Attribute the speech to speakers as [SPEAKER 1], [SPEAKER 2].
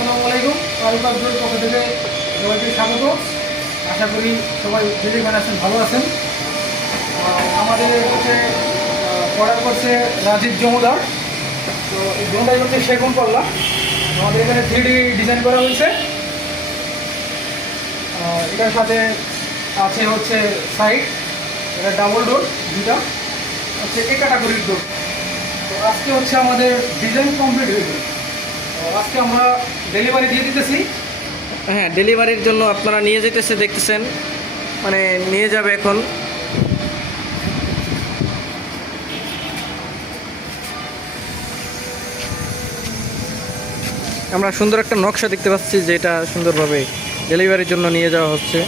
[SPEAKER 1] আসসালামু আলাইকুম। আলুকা আব্দুল পক্ষ থেকে সবাইকে স্বাগত। আশা করি সবাই যে যেখানে আছেন ভালো আছেন। আমাদের হচ্ছে অর্ডার করছে রাজীব জমুদার। তো এই ড্রোনটাই হচ্ছে সেগুন করলা আমাদের এখানে থ্রি ডিজাইন করা হয়েছে। এটার সাথে আছে হচ্ছে সাইড এটা ডাবল ডোর দুটা হচ্ছে এ ক্যাটাগরির ডোর তো আজকে হচ্ছে আমাদের ডিজাইন কমপ্লিট হয়ে গেল। আজকে আমরা ডেলিভারি দিয়ে দিতেছি।
[SPEAKER 2] হ্যাঁ ডেলিভারির জন্য আপনারা নিয়ে যেতেছে দেখতেছেন। মানে নিয়ে যাবে এখন। আমরা সুন্দর একটা নকশা দেখতে পাচ্ছি যেটা সুন্দরভাবে ডেলিভারির জন্য নিয়ে যাওয়া হচ্ছে।